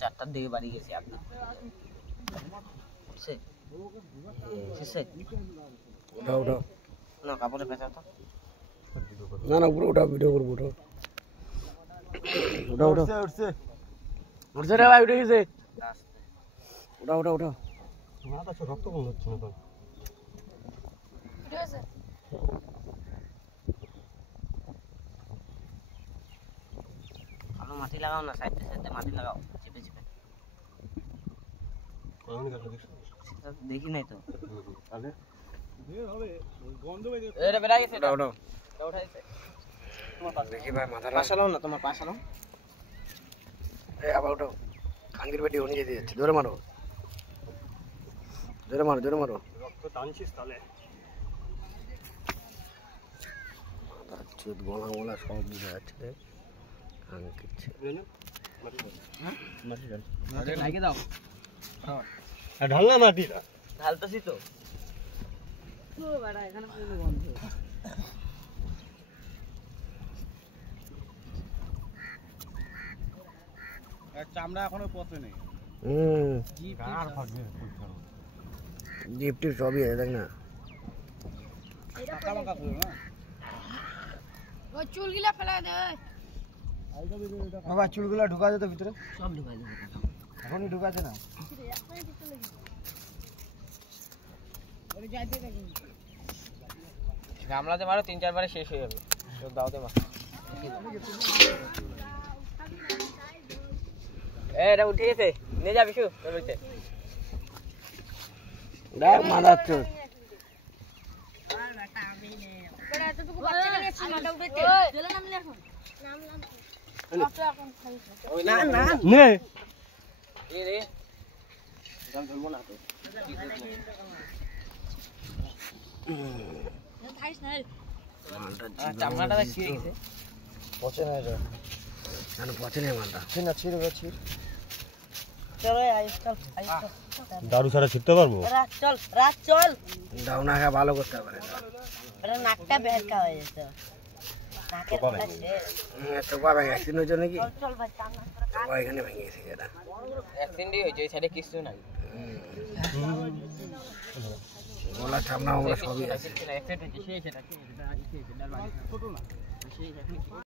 চারটার দিকে বাড়ি গেছি আপনার না কাপড়ে পেঁচা তো না না উপরে ওটা ভিডিও করবো ওটা ওটা ওটা উঠছে রে ভাই উঠে গেছে ওটা ওটা ওটা রক্ত কম হচ্ছে না তো ভালো মাটি লাগাও না সাইডে সাইডে মাটি লাগাও চিপে চিপে দেখি নাই তো তাহলে এটা বেড়া গেছে ওটা ওটা এটা উঠাইছে তোমার পাশে দেখি ভাই মাথা পাশে লাও না তোমার পাশে লাও এই আবার ওটা কাঙ্গির বেটি উনি যেতে যাচ্ছে জোরে মারো জোরে মারো জোরে মারো রক্ত টানছিস তাহলে মাথা চুদ গলা গলা সব বুঝা যাচ্ছে রে কাঙ্কিচ্ছে লাগিয়ে দাও ঢাল না মাটিটা ঢালতেছি তো এখানে পুরো গন্ধ চামড়া এখনো পচে নেই জিপ টিপ সবই আছে দেখ না চুলগুলা ফেলা দে বাবা চুলগুলা ঢুকা যেত ভিতরে সব ঢুকাই দেবো এখনই ঢুকাছে না গামলাতে মারো 3-4 বারে শেষ হয়ে যাবে দাওতে মার এটা উঠে গেছে নিয়ে যা বিশু চলছে দেখ মারাচ্ছে বড় এতটুকু বাচ্চাকে নিয়ে সীমাটা উঠেছে চলে নামলে এখন না না নে এ রে গান ধরবো না তো থাইস না চামড়াটা ছিঁড়ে গেছে পচে না এটা কেন পচে নেই মালটা না ছিড়বে ছিড় চলো আইস চল দারু ছাড়া ছিড়তে পারবো রাত চল দাও না খা ভালো করতে পারে এটা নাকটা বেরকা হয়ে গেছে নাকের টোপা পাশে তোপা ভেঙে অ্যাক্সিডেন্ট হয়েছে নাকি চল ভাই চামড়া তোপা এখানে ভেঙে গেছে এটা অ্যাক্সিডেন্টই হয়েছে এই সাইডে কিছু নাই গলা চামড়া আমরা সবই আছে অ্যাক্সিডেন্ট হয়েছে সেই সেটা কি এটা ছোট না সেই